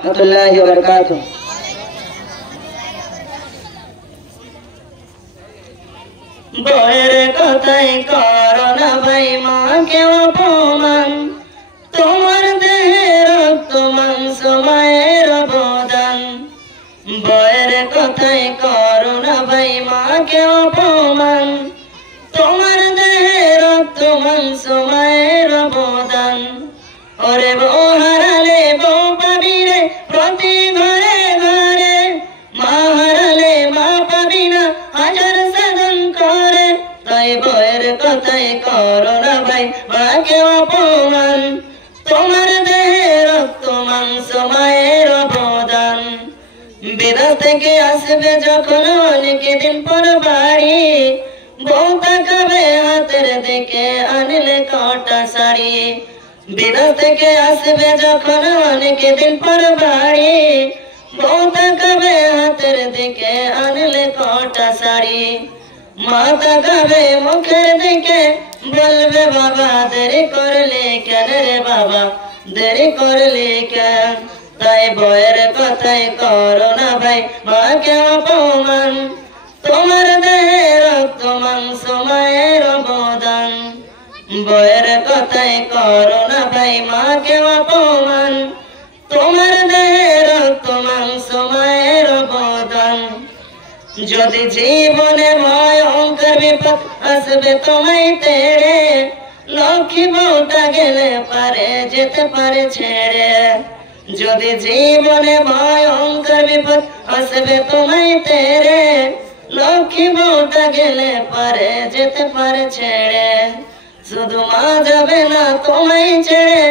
রহমাতুল্লাহি ওয়া বারাকাতুহু। বয়ের কথাই করো না ভাই মাকে অপমান, তোমার দেহে রক্ত মাংস মায়ের অবদান। বয়ের কথাই করো না ভাই মাকে অপমান, তোমার দেহে রক্ত মাংস মায়ের অবদান। ওরে বউ হারালে বউ পাবি রে প্রতি ঘরে ঘরে, মা হারালে মা পাবি না হাজার সাধন করে। তাই বয়ের কথাই করো না ভাই মাকে অপমান, তোমার দেহে রক্ত মাংস মায়ের অবদান। বিদেশ থেকে আসবে যখন অনেক দিন পর বাড়ি, বউ তাকাবে হাতের দিকে আনলে কটা শাড়ি। বিদেশ থেকে আসবে যখন অনেক দিন পর বাড়ি, বউ তাকাবে হাতের দিকে আনলে কটা শাড়ি। মা তাকাবে মুখের দিকে বলবে বাবা দেরি করলে কেন রে বাবা দেরি করলে কেন। তাই বয়ের কথাই করো না ভাই মাকে অপমান, তোমার দেহে রক্ত মাংস মায়ের অবদান। বয়ের কথাই করো না ভাই মাকে অপমান, তোমার দেহে রক্ত মাংস মায়ের অবদান। যদি জীবনে ভয়ঙ্কর বিপদ আসবে তোমায় তেড়ে, লক্ষ্মী বউটা গেলে পারে যেতে পারে ছেড়ে। যদি জীবনে ভয়ঙ্কর বিপদ আসবে তোমায় তেড়ে, লক্ষ্মী বউটা গেলে পারে যেতে পারে ছেড়ে। শুধু মা যাবে না তোমায় ছেড়ে,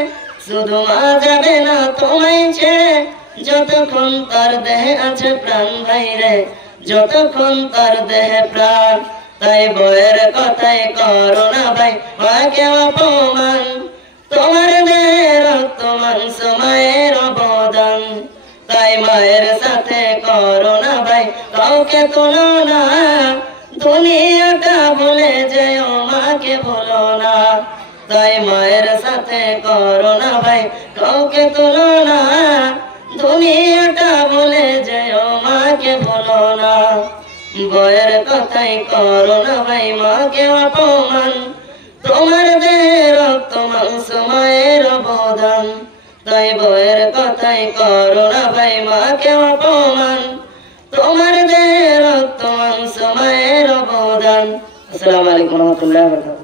শুধু মা যাবে না তোমায় ছেড়ে, যতক্ষণ তার দেহে আছে প্রাণ ভাই রে, যতক্ষণ তার দেহে প্রাণ। তাই বয়ের কথাই করো না ভাই মাকে অপমান, তোমার দেহে রক্ত মাংস মায়ের অবদান। তাই মায়ের সাথে করো না ভাই কাউকে তুলনা, দুনিয়াটা ভুলে যেও মাকে ভুলো না। তাই মায়ের সাথে করো না ভাই কাউকে তুলনা, দুনিয়াটা ভুলে যেও মাকে ভুলো না। বয়ের কথাই করো না ভাই মাকে অপমান, তোমার দেহে রক্ত মাংস মায়ের অবদান। তাই বয়ের কথাই করো না ভাই মাকে অপমান, তোমার দেহে রক্ত মাংস মায়ের অবদান। আসসালামু আলাইকুম ওয়া রাহমাতুল্লাহি ওয়া বারাকাতুহু।